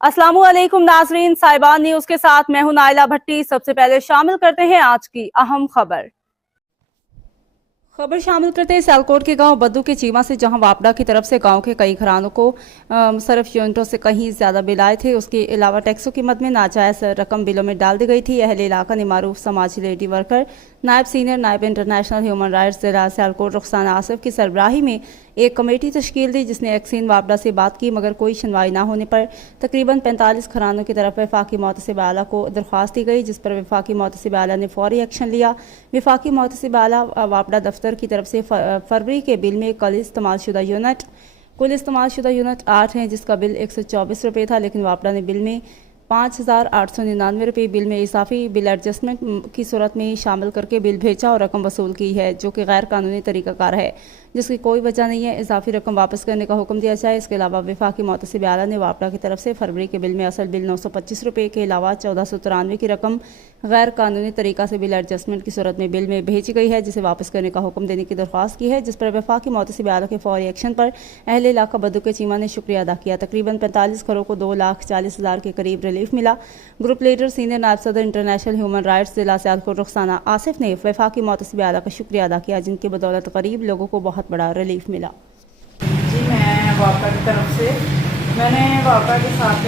अस्सलाम वालेकुम नाजरीन, साहिबान न्यूज के साथ मैं हूं नाइला भट्टी। सबसे पहले शामिल करते हैं आज की अहम खबर शामिल करते हैं सियालकोट के गांव बद्दू के चीमा से, जहां वापडा की तरफ से गांव के कई घरानों को सरफ यूनिटों से कहीं ज्यादा बिल आए थे। उसके अलावा टैक्सों की मद में नाजायज रकम बिलों में डाल दी गई थी। अहले इलाका ने मारूफ समाजी लेडी वर्कर, नायब सीनियर नायब इंटरनेशनल ह्यूमन राइट्स जिला सियालकोट रुखसाना आसिफ की सरबराही में एक कमेटी तश्कील दी, जिसने एक्सीन वापडा से बात की, मगर कोई सुनवाई न होने पर तकरीबन 45 घरानों की तरफ वफाकी मोहतसिब आला को दरख्वास्त दी गई, जिस पर वफाकी मोहतसिब आला ने फौरी एक्शन लिया। वफाकी मोहतसिब आला वापडा दफ्तर की तरफ से फरवरी के बिल में कुल इस्तेमाल शुदा यूनिट 8 हैं, जिसका बिल 124 रुपये था, लेकिन वापडा ने बिल में 5,899 रुपये बिल में इजाफी बिल एडजस्टमेंट की सूरत में शामिल करके बिल भेजा और रकम वसूल की है, जो कि गैर कानूनी तरीक़ाकार है, जिसकी कोई वजह नहीं है। इजाफी रकम वापस करने का हुक्म दिया जाए। इसके अलावा वफाकी मोहतसिब आला ने वापडा की तरफ से फरवरी के बिल में असल बिल 925 रुपये के अलावा 1493 की रकम गैर कानूनी तरीका से बिल एडजस्टमेंट की सूरत में बिल में भेजी गई है, जिसे वापस करने का हुक्म देने की दरख्वास्त की है, जिस पर वफाकी मोहतसिब आला के फौरी एक्शन पर अहले इलाका बद्दू के चीमा ने शुक्रिया अदा किया। तकरीबन 45 घरों को 2,40,000 के करीब रिलीफ मिला। ग्रुप लीडर सीनियर नायब सदर इंटरनेशनल ह्यूमन राइट्स जिला सियालकोट रुखसाना आसिफ ने वफाकी मोहतसिब आला का शुक्रिया अदा किया, जिनकी बदौलत गरीब लोगों को बहुत बड़ा रिलीफ मिला। जी, मैं वापडा की तरफ से मैंने वापडा के साथ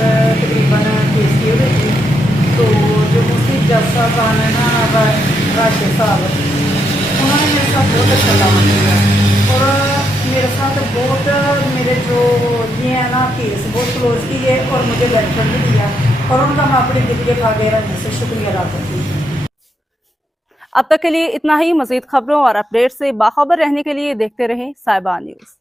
तकरीबन केस किए हुए थे। तो जो मुफ्ती जज साहब है ना, राशिद साहब, उन्होंने मेरे साथ बहुत अच्छा काम किया और मेरे साथ मेरे जो ये है ना केस बहुत क्लोज किए और मुझे बेनिफिट भी दिया, और उनका मैं अपने दिल के खागेरा से शुक्रिया अदा करती हूँ। अब तक के लिए इतना ही। मजीद खबरों और अपडेट से बाखबर रहने के लिए देखते रहें साहिबान न्यूज।